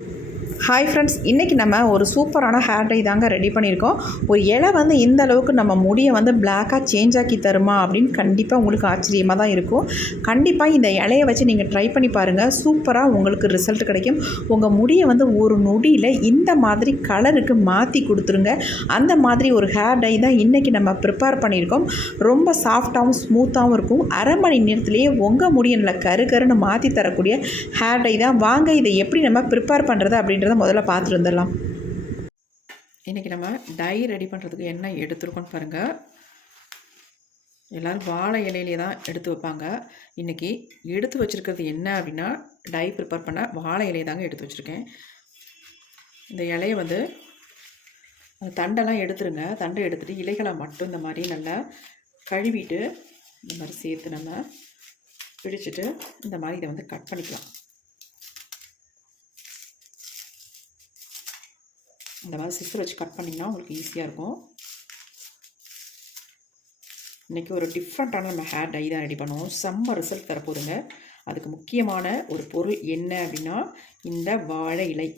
you hi friends இன்றைக்கி நம்ம ஒரு சூப்பரான ஹேர் டை தாங்க ரெடி பண்ணியிருக்கோம். ஒரு இலை வந்து இந்த அளவுக்கு நம்ம முடியை வந்து பிளாக்காக சேஞ்ச் ஆக்கி தருமா அப்படின்னு கண்டிப்பாக உங்களுக்கு ஆச்சரியமாக தான் இருக்கும். கண்டிப்பாக இந்த இலையை வச்சு நீங்கள் ட்ரை பண்ணி பாருங்கள் சூப்பராக உங்களுக்கு ரிசல்ட் கிடைக்கும். உங்கள் முடியை வந்து ஒரு நொடியில் இந்த மாதிரி கலருக்கு மாற்றி கொடுத்துருங்க. அந்த மாதிரி ஒரு ஹேர் டை தான் இன்றைக்கி நம்ம ப்ரிப்பேர் பண்ணியிருக்கோம். ரொம்ப சாஃப்டாகவும் ஸ்மூத்தாகவும் இருக்கும். அரை மணி நேரத்துலேயே உங்கள் முடியை நல்லா கரு கருன்னு மாற்றி தரக்கூடிய ஹேர் டை தான். வாங்க இதை எப்படி நம்ம ப்ரிப்பேர் பண்ணுறது அப்படின்றது முதல்ல பார்த்துட்டு வந்துடலாம். இன்றைக்கி நம்ம டை ரெடி பண்ணுறதுக்கு என்ன எடுத்துருக்கோன்னு பாருங்கள் எல்லோரும் வாழை இலையிலே தான் எடுத்து வைப்பாங்க. இன்றைக்கி எடுத்து வச்சுருக்கிறது என்ன அப்படின்னா டை ப்ரிப்பேர் பண்ண வாழை இலையை தாங்க எடுத்து வச்சுருக்கேன். இந்த இலையை வந்து அந்த தண்டெல்லாம் எடுத்துருங்க. தண்டை எடுத்துகிட்டு இலைகளை மட்டும் இந்த மாதிரி நல்லா கழுவிட்டு இந்த மாதிரி சேர்த்து நம்ம பிடிச்சிட்டு இந்த மாதிரி இதை வந்து கட் பண்ணிக்கலாம். இந்த மாதிரி சிஸ்டர் வச்சு கட் பண்ணிங்கன்னா உங்களுக்கு ஈஸியாக இருக்கும். இன்றைக்கி ஒரு டிஃப்ரெண்ட்டான நம்ம ஹேர் டை தான் ரெடி பண்ணுவோம். செம்ம ரிசல்ட் தரப்போதுங்க அதுக்கு முக்கியமான ஒரு பொருள் என்ன அப்படின்னா இந்த வாழை இலை.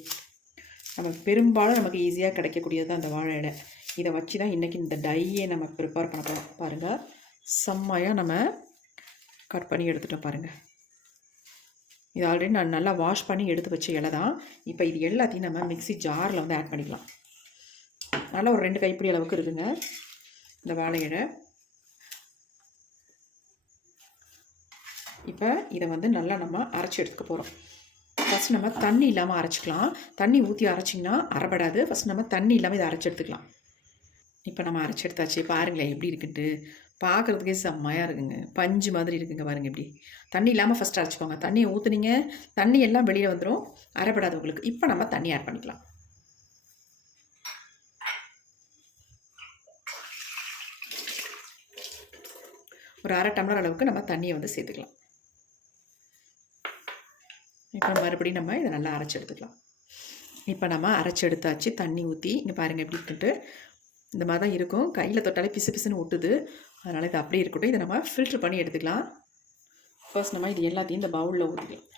நம்ம பெரும்பாலும் நமக்கு ஈஸியாக கிடைக்கக்கூடியது தான் அந்த வாழை இலை. இதை வச்சு தான் இன்றைக்கி இந்த டையை நம்ம ப்ரிப்பேர் பண்ண போகிறோம் பாருங்கள் செம்மையாக நம்ம கட் பண்ணி எடுத்துகிட்டோம் பாருங்கள் இது ஆல்ரெடி நான் நல்லா வாஷ் பண்ணி எடுத்து வச்ச இலை தான். இப்போ இது எல்லாத்தையும் நம்ம மிக்ஸி ஜாரில் வந்து ஆட் பண்ணிக்கலாம். நல்லா ஒரு ரெண்டு கைப்பிடி அளவுக்கு இருக்குங்க. இந்த வாழை இலை. இப்போ இதை வந்து நல்லா நம்ம அரைச்சி எடுத்துக்க போகிறோம் ஃபஸ்ட் நம்ம தண்ணி இல்லாமல் அரைச்சிக்கலாம். தண்ணி ஊற்றி அரைச்சிங்கன்னா அரைப்படாது. ஃபஸ்ட் நம்ம தண்ணி இல்லாமல் இதை அரைச்சி எடுத்துக்கலாம். இப்போ நம்ம அரைச்சி எடுத்தாச்சு. பாருங்களேன் எப்படி இருக்குன்ட்டு. பார்க்குறதுக்கே செம்மையாக இருக்குங்க. பஞ்சு மாதிரி இருக்குங்க பாருங்க இப்படி. தண்ணி இல்லாமல் ஃபஸ்ட் அரைச்சிக்கோங்க. தண்ணியை ஊற்றுனீங்க தண்ணி எல்லாம் வெளியில் வந்துடும் அரைப்படாது உங்களுக்கு. இப்போ நம்ம தண்ணி ஆட் பண்ணிக்கலாம். ஒரு அரை டம்ளர் அளவுக்கு நம்ம தண்ணியை வந்து சேர்த்துக்கலாம். இப்போ மறுபடியும் நம்ம இதை நல்லா அரைச்சி எடுத்துக்கலாம். இப்போ நம்ம அரைச்சி எடுத்தாச்சு. தண்ணி ஊற்றி இங்கே பாருங்கள் எப்படி இருக்குன்ட்டு இந்த மாதிரி தான் இருக்கும். கையில் தொட்டாலே பிசு பிசுன்னு ஒட்டுது. அதனால் இது அப்படியே இருக்கட்டும். இதை நம்ம ஃபில்ட்ரு பண்ணி எடுத்துக்கலாம். ஃபர்ஸ்ட் நம்ம இது எல்லாத்தையும் இந்த பவுலில் ஊற்றிக்கலாம்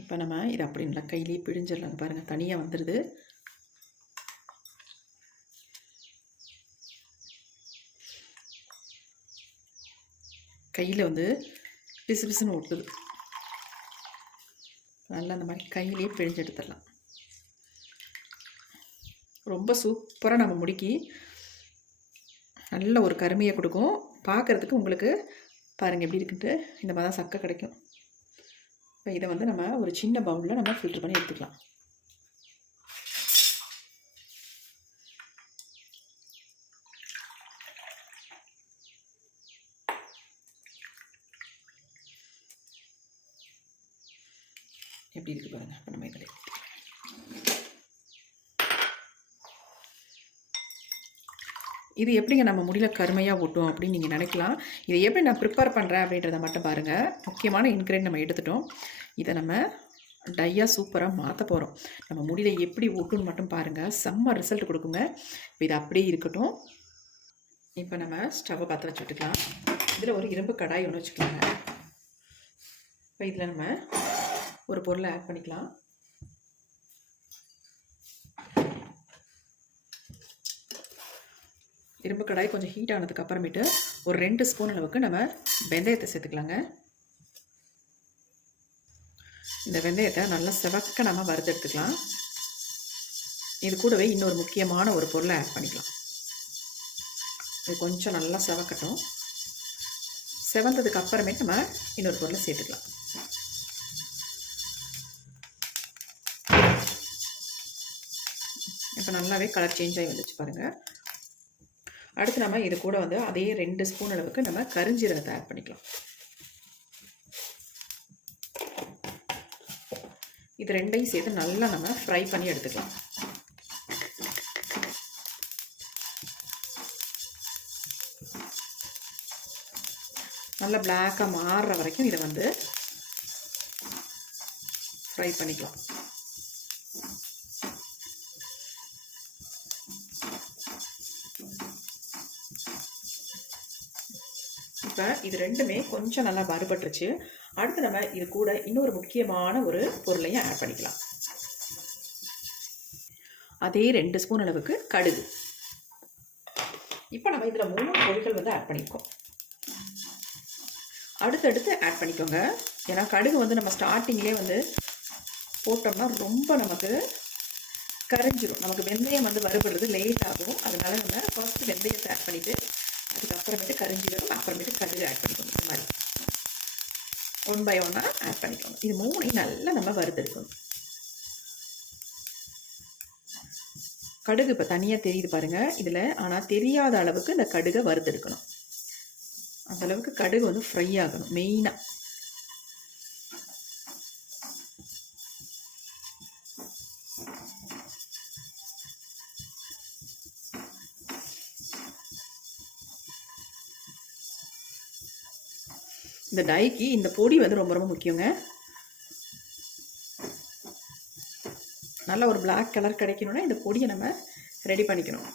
இப்போ நம்ம இதை அப்படி நல்லா கையிலேயே பிழிஞ்சிடலாங்க பாருங்கள் தனியாக வந்துடுது கையில் வந்து பிசு பிசுன்னு ஒட்டுது. நல்லா அந்த மாதிரி கையிலேயே பிழிஞ்சு எடுத்துடலாம். ரொம்ப சூப்பராக நம்ம முடிக்கி நல்ல ஒரு கருமையை கொடுக்கும். பார்க்குறதுக்கு உங்களுக்கு பாருங்கள் எப்படி இருக்குன்ட்டு. இந்த மாதிரி தான் சக்கை கிடைக்கும். இப்போ இதை வந்து நம்ம ஒரு சின்ன பவுலில் நம்ம ஃபில்ட்ரு பண்ணி எடுத்துக்கலாம். எப்படி இருக்குது பாருங்கள் இப்போ நம்ம இதில் இது எப்படிங்க நம்ம முடியல கருமையாக ஓட்டும் அப்படின்னு நீங்கள் நினைக்கலாம். இதை எப்படி நான் ப்ரிப்பேர் பண்ணுறேன் அப்படின்றத மட்டும் பாருங்கள் முக்கியமான இன்க்ரீடியன்ட் நம்ம எடுத்துட்டோம். இதை நம்ம டையாக சூப்பராக மாற்ற போகிறோம் நம்ம முடியல எப்படி ஓட்டுன்னு மட்டும் பாருங்கள் செம்ம ரிசல்ட் கொடுக்குங்க. இப்போ இது அப்படியே இருக்கட்டும். இப்போ நம்ம ஸ்டவ்வை பற்ற வச்சு விட்டுக்கலாம். இதில் ஒரு இரும்பு கடாய் ஒன்று வச்சுக்கலாங்க இப்போ இதில் நம்ம ஒரு பொருளை ஆட் பண்ணிக்கலாம். இரும்பு கடாய் கொஞ்சம் ஹீட் ஆனதுக்கு அப்புறமேட்டு ஒரு ரெண்டு ஸ்பூன் அளவுக்கு நம்ம வெந்தயத்தை சேர்த்துக்கலாங்க. இந்த வெந்தயத்தை நல்லா செவக்க நம்ம வறுத்தெடுத்துக்கலாம் இது கூடவே இன்னொரு முக்கியமான ஒரு பொருளை ஆட் பண்ணிக்கலாம். இது கொஞ்சம் நல்லா செவக்கட்டும். செவந்ததுக்கு அப்புறமே நம்ம இன்னொரு பொருளை சேர்த்துக்கலாம். இப்போ நல்லாவே கலர் சேஞ்ச் ஆகி வந்துச்சு பாருங்கள் அடுத்து நம்ம இது கூட வந்து அதே ரெண்டு ஸ்பூன் அளவுக்கு நம்ம கரிஞ்சீரகத்தை ஆட் பண்ணிக்கலாம். இது ரெண்டையும் சேர்த்து நல்லா நம்ம ஃப்ரை பண்ணி எடுத்துக்கலாம். நல்லா பிளாக்காக மாறுற வரைக்கும் இதை வந்து ஃப்ரை பண்ணிக்கலாம். இப்போ இது ரெண்டுமே கொஞ்சம் நல்லா வறுபட்டுருச்சு. அடுத்து நம்ம இது கூட இன்னொரு முக்கியமான ஒரு பொருளையும் ஆட் பண்ணிக்கலாம். அதே ரெண்டு ஸ்பூன் அளவுக்கு கடுகு. இப்போ நம்ம இதில் மூணு பொருட்கள் வந்து ஆட் பண்ணியிருக்கோம் அடுத்தடுத்து ஆட் பண்ணிக்கோங்க. ஏன்னா கடுகு வந்து நம்ம ஸ்டார்டிங்லேயே வந்து போட்டோம்னா ரொம்ப நமக்கு கரைஞ்சிரும். நமக்கு வெந்தயம் வந்து வறுபடுறது லேட் ஆகும். அதனால நம்ம ஃபஸ்ட்டு வெந்தயத்தை ஆட் பண்ணிவிட்டு அதுக்கப்புறமேட்டு கரிஞ்சிடும் அப்புறமேட்டு கடுகு ஆட் பண்ணிக்கணும். இந்த மாதிரி. ஒன் பை ஒன்னாக ஆட் பண்ணிக்கணும். இது மூணையும் நல்லா நம்ம வறுத்தெடுக்கணும். கடுகு இப்போ தனியாக தெரியுது பாருங்கள் இதில் ஆனால் தெரியாத அளவுக்கு இந்த கடுகை வறுத்தெடுக்கணும். அந்த அளவுக்கு கடுகு வந்து ஃப்ரை ஆகணும் மெயினாக இந்த டைக்கு இந்த பொடி வந்து ரொம்ப ரொம்ப முக்கியங்க. நல்ல ஒரு பிளாக் கலர் கிடைக்கணும்னா இந்த பொடியை நம்ம ரெடி பண்ணிக்கணும்.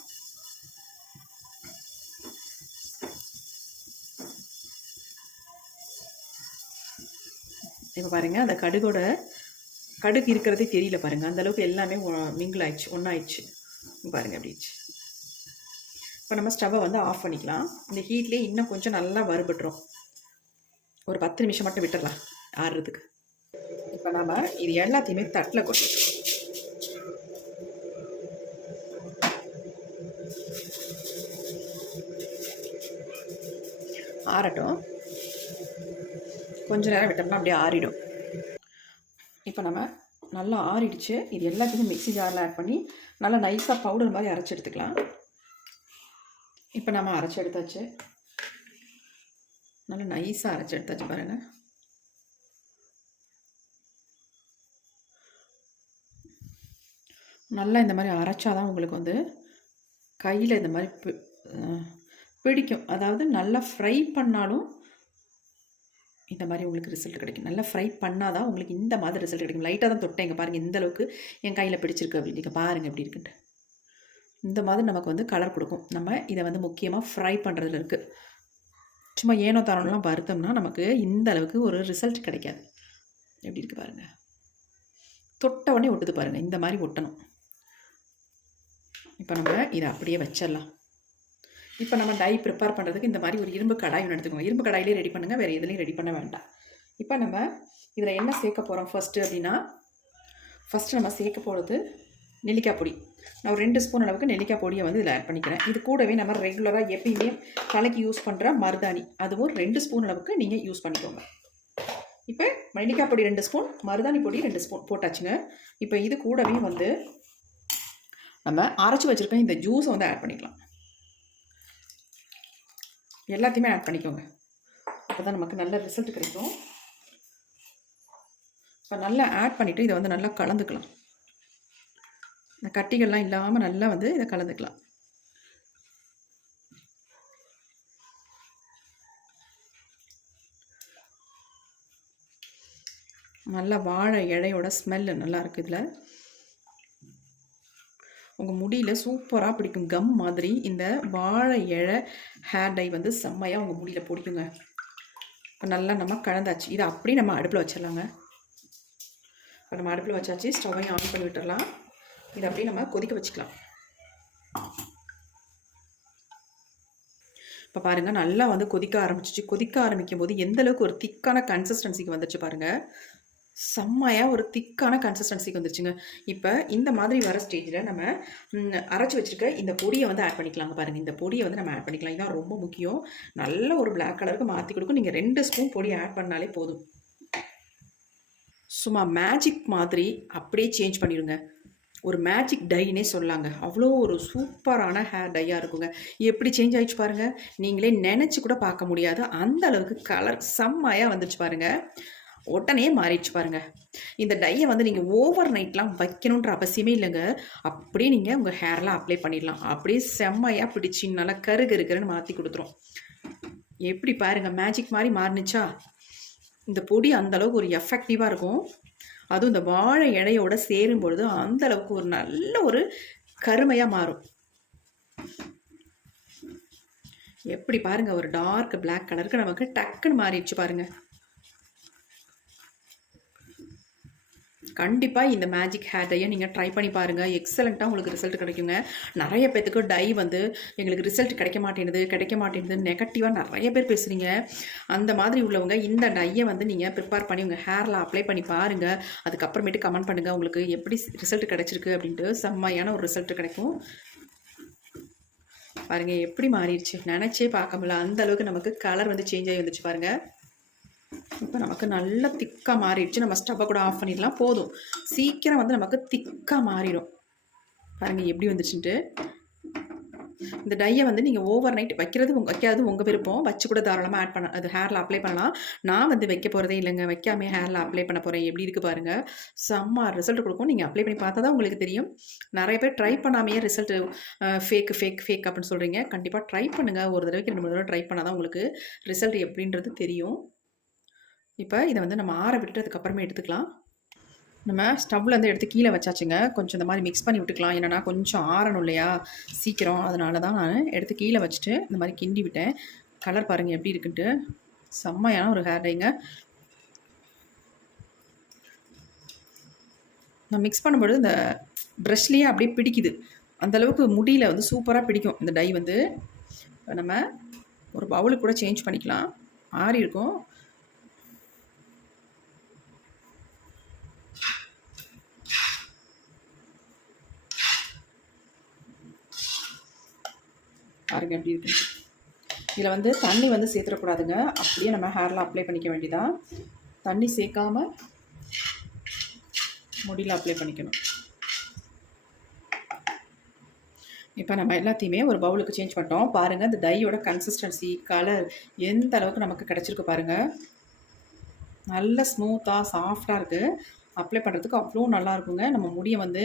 இப்போ பாருங்கள் அந்த கடுகோட கடுகு இருக்கிறதே தெரியல பாருங்கள் அந்த அளவுக்கு எல்லாமே மிங்கிள் ஆயிடுச்சு ஒன்றாயிடுச்சு பாருங்கள் அப்படிச்சு இப்போ நம்ம ஸ்டவ்வை வந்து ஆஃப் பண்ணிக்கலாம். இந்த ஹீட்லேயே இன்னும் கொஞ்சம் நல்லா வறுபட்டுரும். ஒரு பத்து நிமிஷம் மட்டும் விட்டுடலாம் ஆறுறதுக்கு. இப்போ நாம் இது எல்லாத்தையுமே தட்டில் கொண்டு ஆறட்டும். கொஞ்ச நேரம் விட்டோம்னா அப்படியே ஆறிடும். இப்போ நம்ம நல்லா ஆறிடுச்சு. இது எல்லாத்தையும் மிக்ஸி ஜாரில் ஆட் பண்ணி நல்லா நைஸாக பவுடர் மாதிரி அரைச்சி எடுத்துக்கலாம். இப்போ நம்ம அரைச்சி எடுத்தாச்சு. நல்லா நைஸாக அரைச்சி எடுத்தாச்சு பாருங்கள் நல்லா இந்த மாதிரி அரைச்சாதான் உங்களுக்கு வந்து கையில் இந்த மாதிரி பி- பிடிக்கும். அதாவது நல்லா ஃப்ரை பண்ணாலும் இந்த மாதிரி உங்களுக்கு ரிசல்ட் கிடைக்கும். நல்லா ஃப்ரை பண்ணாதான் உங்களுக்கு இந்த மாதிரி ரிசல்ட் கிடைக்கும். லைட்டாக தான் தொட்டேன் இங்கே பாருங்கள் இந்த அளவுக்கு என் கையில் பிடிச்சிருக்கு. அப்படின்னு நீங்கள் பாருங்கள் எப்படி இருக்குன்ட்டு. இந்த மாதிரி நமக்கு வந்து கலர் கொடுக்கும். நம்ம இதை வந்து முக்கியமாக ஃப்ரை பண்ணுறதுல இருக்குது சும்மா ஏனோ தானோலாம் வறுத்தோம்னா நமக்கு இந்த அளவுக்கு ஒரு ரிசல்ட் கிடைக்காது. எப்படி இருக்குது பாருங்கள் தொட்ட உடனே ஒட்டுது பாருங்கள் இந்த மாதிரி ஒட்டணும். இப்போ நம்ம இதை அப்படியே வச்சிடலாம். இப்போ நம்ம டை ப்ரிப்பேர் பண்ணுறதுக்கு இந்த மாதிரி ஒரு இரும்பு கடாய் ஒன்று எடுத்துக்கோங்க. இரும்பு கடாயிலே ரெடி பண்ணுங்கள் வேறு எதுலேயும் ரெடி பண்ண வேண்டாம். இப்போ நம்ம இதில் என்ன சேர்க்க போகிறோம் ஃபஸ்ட்டு அப்படின்னா ஃபஸ்ட்டு நம்ம சேர்க்க போகிறது நெல்லிக்காய் பொடி. நான் ஒரு ரெண்டு ஸ்பூன் அளவுக்கு நெல்லிக்காய் பொடியை வந்து இதில் ஆட் பண்ணிக்கிறேன். இது கூடவே நம்ம ரெகுலராக எப்பயுமே தலைக்கு யூஸ் பண்ணுற மருதாணி. அதுவும் ரெண்டு ஸ்பூன் அளவுக்கு நீங்கள் யூஸ் பண்ணிக்கோங்க. இப்போ நெல்லிக்காய் பொடி ரெண்டு ஸ்பூன் மருதாணி பொடி ரெண்டு ஸ்பூன் போட்டாச்சுங்க. இப்போ இது கூடவே வந்து நம்ம அரைச்சி வச்சுருக்க இந்த ஜூஸை வந்து ஆட் பண்ணிக்கலாம். எல்லாத்தையுமே ஆட் பண்ணிக்கோங்க. அப்போ தான் நமக்கு நல்ல ரிசல்ட் கிடைக்கும். இப்போ நல்லா ஆட் பண்ணிவிட்டு இதை வந்து நல்லா கலந்துக்கலாம். இந்த கட்டிகள்லாம் இல்லாமல் நல்லா வந்து இதை கலந்துக்கலாம். நல்ல வாழை இழையோட ஸ்மெல்லு நல்லா இருக்குது இதில். உங்கள் முடியில் சூப்பராக பிடிக்கும் கம் மாதிரி இந்த வாழை இழை ஹேர் டை வந்து செம்மையாக உங்கள் முடியில் பிடிக்குங்க. இப்போ நல்லா நம்ம கலந்தாச்சு. இதை அப்படியே நம்ம அடுப்பில் வச்சிடலாங்க. இப்போ நம்ம அடுப்பில் வச்சாச்சு. ஸ்டவ்வையும் ஆன் பண்ணி விட்டுடலாம். இதை அப்படியே நம்ம கொதிக்க வச்சுக்கலாம். இப்போ பாருங்கள் நல்லா வந்து கொதிக்க ஆரம்பிச்சிச்சு. கொதிக்க ஆரம்பிக்கும் போது எந்த அளவுக்கு ஒரு திக்கான கன்சிஸ்டன்சிக்கு வந்துச்சு பாருங்கள் செம்மையாக ஒரு திக்கான கன்சிஸ்டன்சிக்கு வந்துருச்சுங்க. இப்போ இந்த மாதிரி வர ஸ்டேஜில் நம்ம அரைச்சி வச்சிருக்க இந்த பொடியை வந்து ஆட் பண்ணிக்கலாங்க பாருங்கள் இந்த பொடியை வந்து நம்ம ஆட் பண்ணிக்கலாம். இதான் ரொம்ப முக்கியம். நல்ல ஒரு பிளாக் கலருக்கு மாற்றி கொடுக்கும். நீங்கள் ரெண்டு ஸ்பூன் பொடி ஆட் பண்ணாலே போதும். சும்மா மேஜிக் மாதிரி அப்படியே சேஞ்ச் பண்ணிடுங்க. ஒரு மேஜிக் டைனே சொல்லாங்க. அவ்வளோ ஒரு சூப்பரான ஹேர் டையாக இருக்குங்க. எப்படி சேஞ்ச் ஆகிடுச்சு பாருங்கள் நீங்களே நினச்சி கூட பார்க்க முடியாது. அந்த அளவுக்கு கலர் செம்மையாக வந்துச்சு பாருங்கள் உடனே மாறிடுச்சு பாருங்க. இந்த டையை வந்து நீங்கள் ஓவர் நைட்லாம் வைக்கணுன்ற அவசியமே இல்லைங்க. அப்படியே நீங்கள் உங்கள் ஹேர்லாம் அப்ளை பண்ணிடலாம். அப்படியே செம்மையாக பிடிச்சி நல்லா கரு மாற்றி கொடுத்துரும். எப்படி பாருங்கள் மேஜிக் மாதிரி மாறுனுச்சா? இந்த பொடி அந்தளவுக்கு ஒரு எஃபெக்டிவாக இருக்கும். அதுவும் இந்த வாழை இலையோட சேரும் பொழுது அந்த அளவுக்கு ஒரு நல்ல ஒரு கருமையாக மாறும். எப்படி பாருங்கள் ஒரு டார்க் பிளாக் கலருக்கு நமக்கு டக்குன்னு மாறிடுச்சு பாருங்கள் கண்டிப்பாக இந்த மேஜிக் ஹேர் டையை நீங்கள் ட்ரை பண்ணி பாருங்கள் எக்ஸலண்ட்டாக உங்களுக்கு ரிசல்ட் கிடைக்குங்க. நிறைய பேத்துக்கு டை வந்து எங்களுக்கு ரிசல்ட் கிடைக்க மாட்டேங்குது கிடைக்க மாட்டேங்குது நெகட்டிவாக நிறைய பேர் பேசுகிறீங்க அந்த மாதிரி உள்ளவங்க இந்த டையை வந்து நீங்கள் ப்ரிப்பேர் பண்ணி உங்கள் ஹேரில் அப்ளை பண்ணி பாருங்கள் அதுக்கப்புறமேட்டு கமெண்ட் பண்ணுங்கள் உங்களுக்கு எப்படி ரிசல்ட் கிடைச்சிருக்கு அப்படின்ட்டு செம்மையான ஒரு ரிசல்ட் கிடைக்கும். பாருங்கள் எப்படி மாறிடுச்சு. நினச்சே பார்க்க முடியல அந்த அளவுக்கு நமக்கு கலர் வந்து சேஞ்ச் ஆகி வந்துச்சு பாருங்கள் இப்போ நமக்கு நல்லா திக்காக மாறிடுச்சு. நம்ம ஸ்டவ்வை கூட ஆஃப் பண்ணிடலாம். போதும். சீக்கிரம் வந்து நமக்கு திக்காக மாறிடும். பாருங்கள் எப்படி வந்துச்சுன்ட்டு. இந்த டையை வந்து நீங்கள் ஓவர் நைட் வைக்கிறது உங்கள் வைக்காது உங்கள் விருப்பம். வச்சு கூட தாராளமாக ஆட் பண்ண அது ஹேரில் அப்ளை பண்ணலாம். நான் வந்து வைக்க போகிறதே இல்லைங்க. வைக்காமே ஹேரில் அப்ளை பண்ண போகிறேன் எப்படி இருக்குது பாருங்கள் செம்ம ரிசல்ட் கொடுக்கும். நீங்கள் அப்ளை பண்ணி பார்த்தா தான் உங்களுக்கு தெரியும். நிறைய பேர் ட்ரை பண்ணாமையே ரிசல்ட்டு ஃபேக் ஃபேக் ஃபேக் அப்படின்னு சொல்கிறீங்க கண்டிப்பாக ட்ரை பண்ணுங்கள் ஒரு தடவைக்கு ரெண்டு மூணு தடவை ட்ரை பண்ணால் தான் உங்களுக்கு ரிசல்ட் எப்படின்றது தெரியும். இப்போ இதை வந்து நம்ம ஆற விட்டு அதுக்கப்புறமே எடுத்துக்கலாம். நம்ம ஸ்டவ்லேருந்து எடுத்து கீழே வச்சாச்சுங்க. கொஞ்சம் இந்த மாதிரி மிக்ஸ் பண்ணி விட்டுக்கலாம். என்னென்னா கொஞ்சம் ஆறணும் இல்லையா? சீக்கிரம். அதனால தான் நான் எடுத்து கீழே வச்சுட்டு இந்த மாதிரி கிண்டி விட்டேன். கலர் பாருங்கள் எப்படி இருக்குன்ட்டு. செம்மையான ஒரு ஹேர் டைங்க. நான் மிக்ஸ் பண்ணும்பொழுது இந்த ப்ரஷ்லேயே அப்படியே பிடிக்குது. அந்தளவுக்கு முடியில் வந்து சூப்பராக பிடிக்கும். இந்த டை வந்து. நம்ம ஒரு பவுலுக்கு கூட சேஞ்ச் பண்ணிக்கலாம். ஆறி இருக்கும் பாருங்க எப்படி இருக்கு. இதில் வந்து தண்ணி வந்து சேர்த்துடக்கூடாதுங்க. அப்படியே நம்ம ஹேரில் அப்ளை பண்ணிக்க வேண்டியதான் தண்ணி சேர்க்காம முடியில் அப்ளை பண்ணிக்கணும். இப்போ நம்ம எல்லாத்தையுமே ஒரு பவுலுக்கு சேஞ்ச் பண்ணிட்டோம். பாருங்கள் இந்த டையோட கன்சிஸ்டன்சி கலர் எந்த அளவுக்கு நமக்கு கிடச்சிருக்கு பாருங்கள் நல்ல ஸ்மூத்தாக சாஃப்டாக இருக்குது அப்ளை பண்ணுறதுக்கு அவ்வளோ நல்லா இருக்குங்க நம்ம முடியை வந்து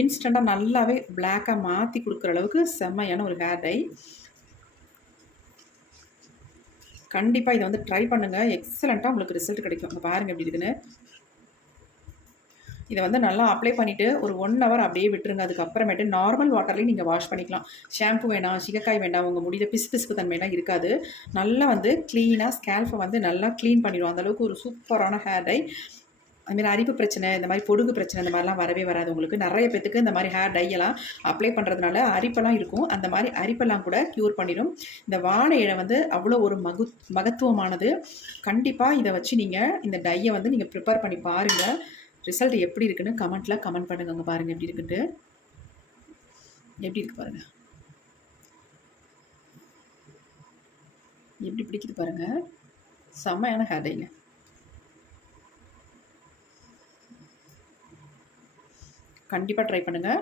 இன்ஸ்டண்ட்டாக நல்லாவே பிளாக்காக மாற்றி கொடுக்குற அளவுக்கு செம்மையான ஒரு ஹேர் டை கண்டிப்பாக இதை வந்து ட்ரை பண்ணுங்கள் எக்ஸலண்ட்டாக உங்களுக்கு ரிசல்ட் கிடைக்கும். அங்கே பாருங்கள் எப்படி இருக்குன்னு. இதை வந்து நல்லா அப்ளை பண்ணிவிட்டு ஒரு ஒன் ஹவர் அப்படியே விட்டுருங்க. அதுக்கப்புறமேட்டு நார்மல் வாட்டர்லேயும் நீங்கள் வாஷ் பண்ணிக்கலாம். ஷாம்பு வேணாம் சிகக்காய் வேண்டாம் உங்கள் முடியில் பிசு பிசுப்பு தன்மையெல்லாம் இருக்காது. நல்லா வந்து க்ளீனாக ஸ்கேல்ஃபை வந்து நல்லா க்ளீன் பண்ணிடுவோம் அந்தளவுக்கு ஒரு சூப்பரான ஹேர் டை அதுமாரி அரிப்பு பிரச்சனை இந்த மாதிரி பொடுகு பிரச்சனை இந்த மாதிரிலாம் வரவே வராது உங்களுக்கு. நிறைய பேத்துக்கு இந்த மாதிரி ஹேர் டையெல்லாம் அப்ளை பண்ணுறதுனால அரிப்பெல்லாம் இருக்கும். அந்த மாதிரி அரிப்பெல்லாம் கூட க்யூர் பண்ணிடும். இந்த வாழை இழை வந்து அவ்வளோ ஒரு மகு மகத்துவமானது. கண்டிப்பாக இதை வச்சு நீங்கள் இந்த டையை வந்து நீங்கள் ப்ரிப்பேர் பண்ணி பாருங்கள் ரிசல்ட் எப்படி இருக்குன்னு கமெண்ட்டில் கமெண்ட் பண்ணுங்க பாருங்கள் எப்படி இருக்குன்ட்டு. எப்படி இருக்கு பாருங்கள் எப்படி பிடிக்குது பாருங்கள் செம்மையான ஹேர் டைங்க கண்டிப்பாக ட்ரை பண்ணுங்கள்